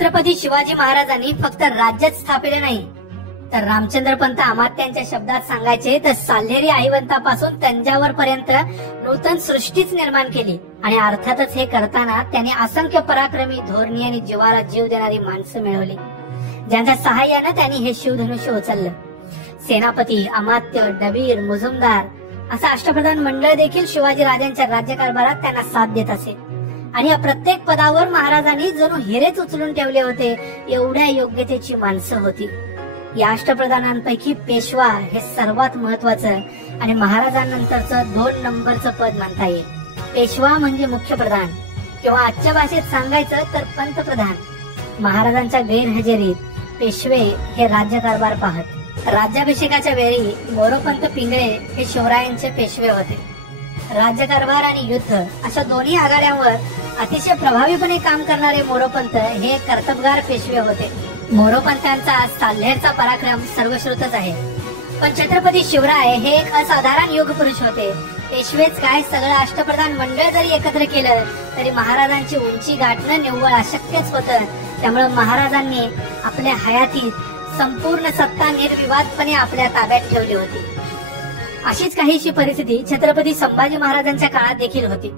छत्रपती शिवाजी महाराजांनी फक्त राज्यच स्थापिले नाही, तर रामचंद्र पंत अमात्यांच्या शब्दात सांगायचे तर साल्हेरी आईवंतापासून तंजावर पर्यंत नूतन सृष्टीच निर्माण केली. आणि अर्थातच हे करताना त्यांनी असंख्य पराक्रमी, धोरणी आणि जीवाला जीव देणारी माणसं मिळवली, ज्यांच्या सहाय्याने त्यांनी हे शिवधनुष्य उचललं. सेनापती, अमात्य, डबीर, मुजुमदार असं अष्टप्रधान मंडळ देखील शिवाजी राजांच्या राज्यकारभारात त्यांना साथ देत असे. आणि या प्रत्येक पदावर महाराजांनी जणू हिरेच उचलून ठेवले होते, एवढ्या योग्यतेची माणसं होती. या अष्टप्रधानांपैकी पेशवा हे सर्वात महत्वाचं आणि महाराजांनंतरचं 2 नंबरचं पद म्हणता येईल. पेशवा म्हणजे मुख्य प्रधान किंवा आजच्या भाषेत सांगायचं तर पंतप्रधान. महाराजांच्या गैरहजेरीत पेशवे हे राज्यकारभार पाहत. राज्याभिषेकाच्या वेळी मोरोपंत पिंगळे हे शिवरायांचे पेशवे होते. राज्यकारभार आणि युद्ध अशा दोन्ही आघाड्यांवर अतिशय प्रभावीपणे काम करणारे मोरोपंत हे कर्तबगार पेशवे होते. मोरोपंतांचा साल्हेरचा पराक्रम सर्वश्रुतच आहे. पण छत्रपती शिवराय हे एक असाधारण युग पुरुष होते. पेशवेच काय, सगळं अष्टप्रधान मंडळ जरी एकत्र केलं तरी महाराजांची उंची गाठणं निव्वळ अशक्यच होतं. त्यामुळे महाराजांनी आपल्या हयातीत संपूर्ण सत्ता निर्विवादपणे आपल्या ताब्यात ठेवली होती. अशीच काहीशी परिस्थिती छत्रपती संभाजी महाराजांच्या काळात देखील होती.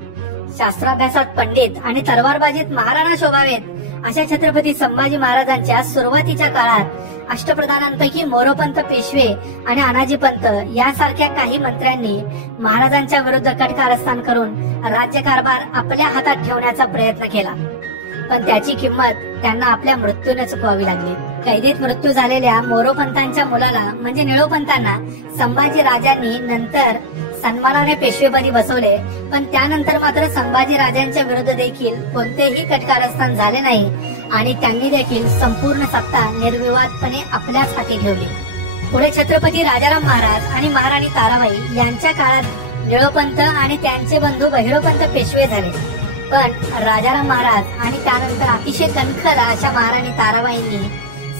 शास्त्राभ्यासात पंडित आणि तलवारबाजीत महाराणा शोभावेत अशा छत्रपती संभाजी महाराजांच्या सुरुवातीच्या काळात अष्टप्रधानांपैकी मोरोपंत पेशवे आणि अनाजीपंत यासारख्या काही मंत्र्यांनी महाराजांच्या विरुद्ध कट कारस्थान करून राज्यकारभार आपल्या हातात ठेवण्याचा प्रयत्न केला. पण त्याची किंमत त्यांना आपल्या मृत्यूने चुकवावी लागली. कैदेत मृत्यू झालेल्या मोरोपंतांच्या मुलाला म्हणजे निळोपंतांना संभाजी राजांनी नंतर सन्मानाने पेशवेपदी बसवले. पण त्यानंतर मात्र संभाजी राजांच्या विरुद्ध देखील कोणतेही कटकारस्थान झाले नाही आणि त्यांनी देखील संपूर्ण सत्ता निर्विवादपणे आपल्याच हाती ठेवली. पुढे छत्रपती राजाराम महाराज आणि महाराणी ताराबाई यांच्या काळात निळोपंत आणि त्यांचे बंधू बहिरोपंत पेशवे झाले. पण राजाराम महाराज आणि त्यानंतर अतिशय कणखर अशा महाराणी ताराबाईंनी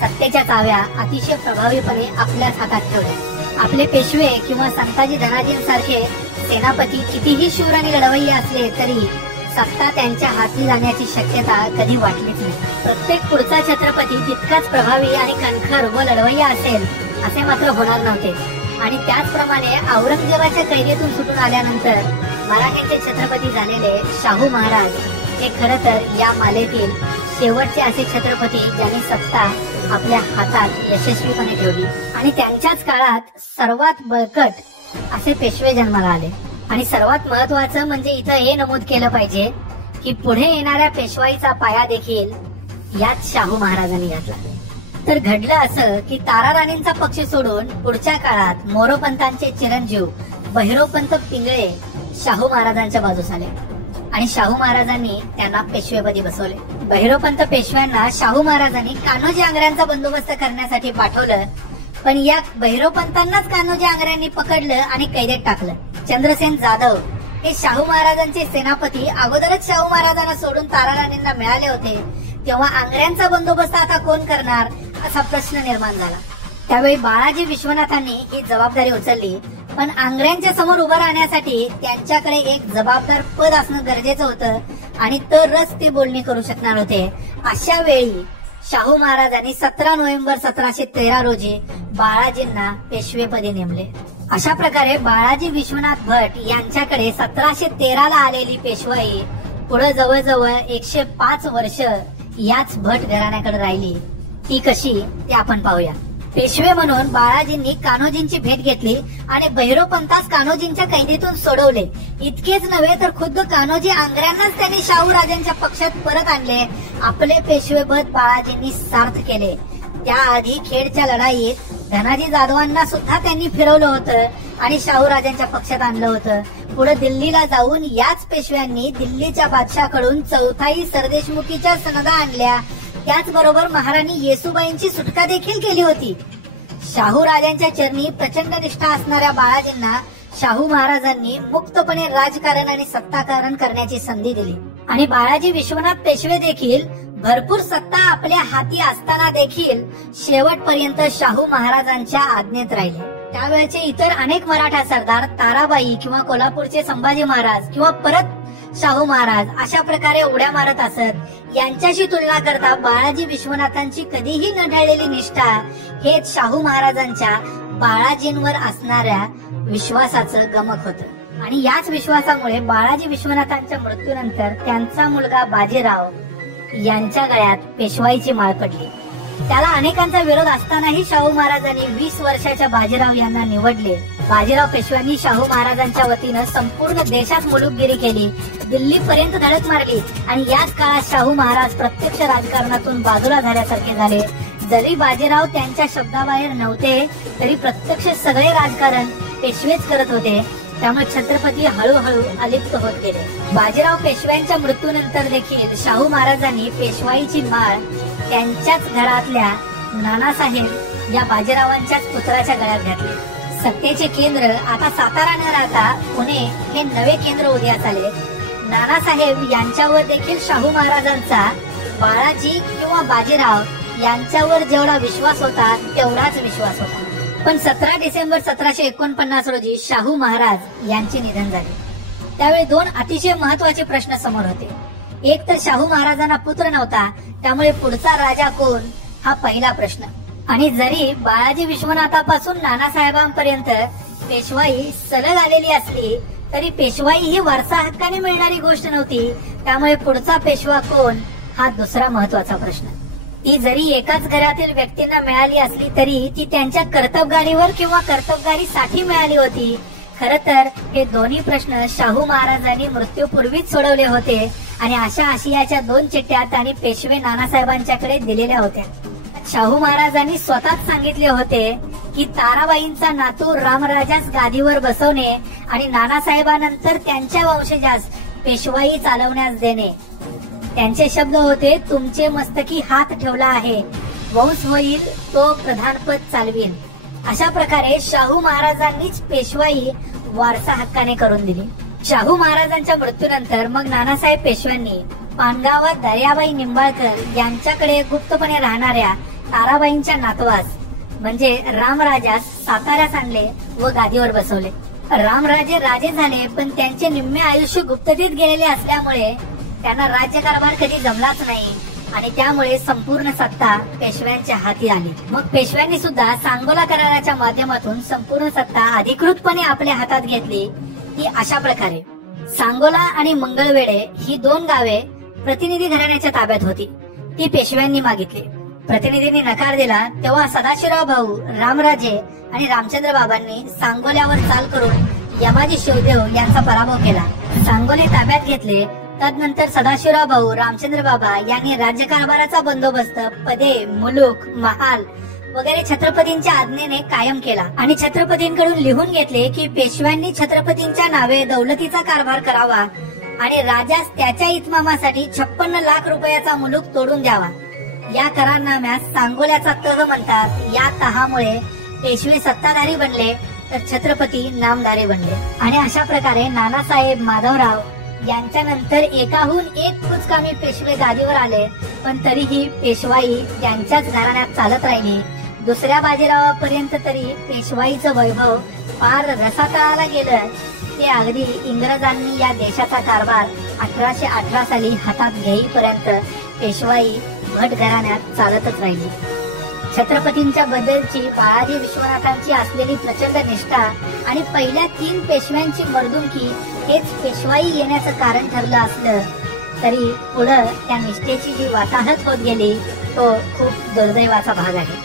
सत्तेच्या चाव्या अतिशय प्रभावीपणे आपल्याच हातात ठेवल्या. आपले पेशवे किंवा संताजी धनाजींसारखे सेनापती कितीही शूर आणि लढवय्ये असले तरी सत्ता त्यांच्या हाती जाण्याची शक्यता कधी वाटलीच नाही. प्रत्येक पुढचा छत्रपती तितकाच प्रभावी आणि कणखर व लढवय्या असेल असे मात्र होणार नव्हते. आणि त्याचप्रमाणे औरंगजेबाच्या कैदेतून सुटून आल्यानंतर मराठ्यांचे छत्रपती झालेले शाहू महाराज हे खरं तर या मालेतील शेवटचे असे छत्रपती ज्यांनी सत्ता आपल्या हातात यशस्वीपणे ठेवली. आणि त्यांच्याच काळात सर्वात बळकट असे पेशवे जन्माला आले. आणि सर्वात महत्वाचं म्हणजे इथं हे नमूद केलं पाहिजे की पुढे येणाऱ्या पेशवाईचा पाया देखील याच शाहू महाराजांनी घातला. तर घडलं असं की तारा राणींचा पक्ष सोडून पुढच्या काळात मोरोपंतांचे चिरंजीव बहिरोपंत पिंगळे शाहू महाराजांच्या बाजूस आले आणि शाहू महाराजांनी त्यांना पेशवेपदी बसवले. बहिरोपंत पेशव्यांना शाहू महाराजांनी कान्होजी आंग्र्यांचा बंदोबस्त करण्यासाठी पाठवलं. पण या बहिरोपंतांनाच कान्होजी आंग्र्यांनी पकडलं आणि कैदेत टाकलं. चंद्रसेन जाधव हे शाहू महाराजांचे सेनापती अगोदरच शाहू महाराजांना सोडून तारा राणींना मिळाले होते. तेव्हा आंग्र्यांचा बंदोबस्त आता कोण करणार असा प्रश्न निर्माण झाला. त्यावेळी बाळाजी विश्वनाथांनी ही जबाबदारी उचलली. पण आंग्र्यांच्या समोर उभं राहण्यासाठी त्यांच्याकडे एक जबाबदार पद असणं गरजेचं होतं आणि तरच ते बोलणी करू शकणार होते. अशा वेळी शाहू महाराजांनी 17 नोव्हेंबर 1713 रोजी बाळाजींना पेशवेपदी नेमले. अशा प्रकारे बाळाजी विश्वनाथ भट यांच्याकडे 1713 आलेली पेशवाई पुढे जवळजवळ 105 वर्ष याच भट घराण्याकडे राहिली. ती कशी ते आपण पाहूया. पेशवे म्हणून बाळाजींनी कान्होजींची भेट घेतली आणि बहिरोपंतास कान्होजींच्या कैदेतून सोडवले. इतकेच नव्हे तर खुद्द कान्होजी आंग्र्यांनाच त्यांनी शाहू राजांच्या पक्षात परत आणले. आपले पेशवेपद बाळाजींनी सार्थ केले. त्याआधी खेडच्या लढाईत धनाजी जाधवांना सुद्धा त्यांनी फिरवलं होतं आणि शाहू राजांच्या पक्षात आणलं होतं. पुढे दिल्लीला जाऊन याच पेशव्यांनी दिल्लीच्या बादशाहकडून चौथाई सरदेशमुखीच्या सनदा आणल्या. त्याचबरोबर महाराणी येसूबाईंची सुटका देखील केली होती. शाहू राजांच्या चरणी प्रचंड निष्ठा असणाऱ्या बाळाजींना शाहू महाराजांनी मुक्तपणे राजकारण आणि सत्ताकारण करण्याची संधी दिली. आणि बाळाजी विश्वनाथ पेशवे देखील भरपूर सत्ता आपल्या हाती असताना देखील शेवटपर्यंत शाहू महाराजांच्या आज्ञेत राहिले. त्यावेळेचे इतर अनेक मराठा सरदार ताराबाई किंवा कोल्हापूरचे संभाजी महाराज किंवा परत शाहू महाराज अशा प्रकारे उड्या मारत असत। यांच्याशी तुलना करता बाळाजी विश्वनाथांची कधीही न ढळलेली निष्ठा हेच शाहू महाराजांच्या बाळाजींवर असणाऱ्या विश्वासाचं गमक होतं। आणि याच विश्वासामुळे बाळाजी विश्वनाथांच्या मृत्यूनंतर त्यांचा मुलगा बाजीराव यांच्या गळ्यात पेशवाईची माळ पडली। त्याला अनेकांचा विरोध असतानाही शाहू महाराजांनी 20 वर्षाच्या बाजीराव यांना निवडले। बाजीराव पेशव्यांनी शाहू महाराजांच्या वतीनं संपूर्ण देशात मुलुकगिरी केली, दिल्लीपर्यंत धडक मारली आणि याच काळात शाहू महाराज प्रत्यक्ष राजकारणातून बाजूला झाल्यासारखे झाले। जरी बाजीराव त्यांच्या शब्दाबाहेर नव्हते तरी प्रत्यक्ष सगळे राजकारण पेशवेच करत होते, त्यामुळे छत्रपती हळूहळू अलिप्त होत गेले। बाजीराव पेशव्यांच्या मृत्यूनंतर देखील शाहू महाराजांनी पेशवाईची माळ त्यांच्याच घरातल्या नानासाहेब या बाजीरावांच्याच पुत्राच्या गळ्यात घातली। सत्तेचे केंद्र आता सातारा न राहता पुणे हे नवे केंद्र उदयास आले। नानासाहेब यांच्यावर देखील शाहू महाराजांचा बाळाजी किंवा बाजीराव यांच्यावर जेवढा विश्वास होता तेवढाच विश्वास होता। पण 17 डिसेंबर 1749 रोजी शाहू महाराज यांचे निधन झाले। त्यावेळी 2 अतिशय महत्वाचे प्रश्न समोर होते। एक तर शाहू महाराजांना पुत्र नव्हता, त्यामुळे पुढचा राजा कोण हा पहिला प्रश्न। आणि जरी बाळाजी विश्वनाथापासून नानासाहेबांपर्यंत पेशवाई सलग आलेली असली तरी पेशवाई ही वारसा हक्काने मिळणारी गोष्ट नव्हती, त्यामुळे पुढचा पेशवा कोण हा दुसरा महत्वाचा प्रश्न। ती जरी एकाच घरातील व्यक्तींना मिळाली असली तरी ती त्यांच्या कर्तबगारीवर किंवा कर्तबगारीसाठी मिळाली होती। खर तर हे दोन्ही प्रश्न शाहू महाराजांनी मृत्यूपूर्वीच सोडवले होते आणि अशा आशियाच्या 2 चिठ्ठ्या त्यांनी पेशवे नानासाहेबांच्याकडे दिलेल्या होत्या। शाहू महाराजांनी स्वतःच सांगितले होते की ताराबाईंचा नातू रामराजास गादीवर बसवणे आणि नानासाहेबांनंतर त्यांच्या वंशजास पेशवाई चालवण्यास देणे। त्यांचे शब्द होते, तुमचे मस्तकी हात ठेवला आहे, वंश होईल तो प्रधानपद चालवीन। अशा प्रकारे शाहू महाराजांनीच पेशवाई वारसा हक्काने करून दिली। शाहू महाराजांच्या मृत्यूनंतर मग नानासाहेब पेशव्यांनी पानगावात दर्याबाई निंबाळकर यांच्याकडे गुप्तपणे राहणाऱ्या ताराबाईंच्या नातवास म्हणजे रामराजास साताऱ्यास आणले व गादीवर बसवले। रामराजे राजे झाले, पण त्यांचे निम्मे आयुष्य गुप्ततेत गेलेले असल्यामुळे त्यांना राज्यकारभार कधी जमलाच नाही आणि त्यामुळे संपूर्ण सत्ता पेशव्यांच्या हाती आली। मग पेशव्यांनी सुद्धा सांगोला कराराच्या माध्यमातून संपूर्ण सत्ता अधिकृतपणे आपल्या हातात घेतली। ती अशा प्रकारे सांगोला आणि मंगळवेढे ही 2 गावे प्रतिनिधी घराण्याच्या ताब्यात होती। ती पेशव्यांनी मागितली। प्रतिनिधींनी नकार दिला तेव्हा सदाशिवराव भाऊ, रामराजे आणि रामचंद्र बाबांनी सांगोल्यावर चाल करून यमाजी शिवदेव यांचा पराभव केला, सांगोले ताब्यात घेतले। तदनंतर सदाशिवराव भाऊ, रामचंद्र बाबा यांनी राज्यकारभाराचा बंदोबस्त पदे, मुलूक, महाल वगैरे छत्रपतींच्या आज्ञेने कायम केला आणि छत्रपतींकडून लिहून घेतले की पेशव्यांनी छत्रपतींच्या नावे दौलतीचा कारभार करावा आणि राजास त्याच्या इतमामासाठी 56 लाख रुपयाचा मुलूक तोडून द्यावा। या करारनाम्यास सांगोल्याचा तह म्हणतात। या तहामुळे पेशवे सत्ताधारी बनले तर छत्रपती नामधारी बनले आणि अशा प्रकारे नानासाहेब माधवराव यांच्यानंतर एकाहून एक कुचकामी पेशवे गादीवर आले, पण तरीही पेशवाई त्यांच्याच घराण्यात चालत राहिली। दुसऱ्या बाजीरावापर्यंत तरी पेशवाईचं वैभव फार रसातळाला गेलं। ते अगदी इंग्रजांनी या देशाचा कारभार 1818 साली हातात घेईपर्यंत पेशवाई भट घराण्यात चालतच राहिली। छत्रपतींच्या बद्दलची बाळाजी विश्वनाथांची असलेली प्रचंड निष्ठा आणि पहिल्या 3 पेशव्यांची मर्दुमकी हेच पेशवाई येण्याचं कारण ठरलं असलं तरी पुढं त्या निष्ठेची जी वाताहत होत गेली तो खूप दुर्दैवाचा भाग आहे।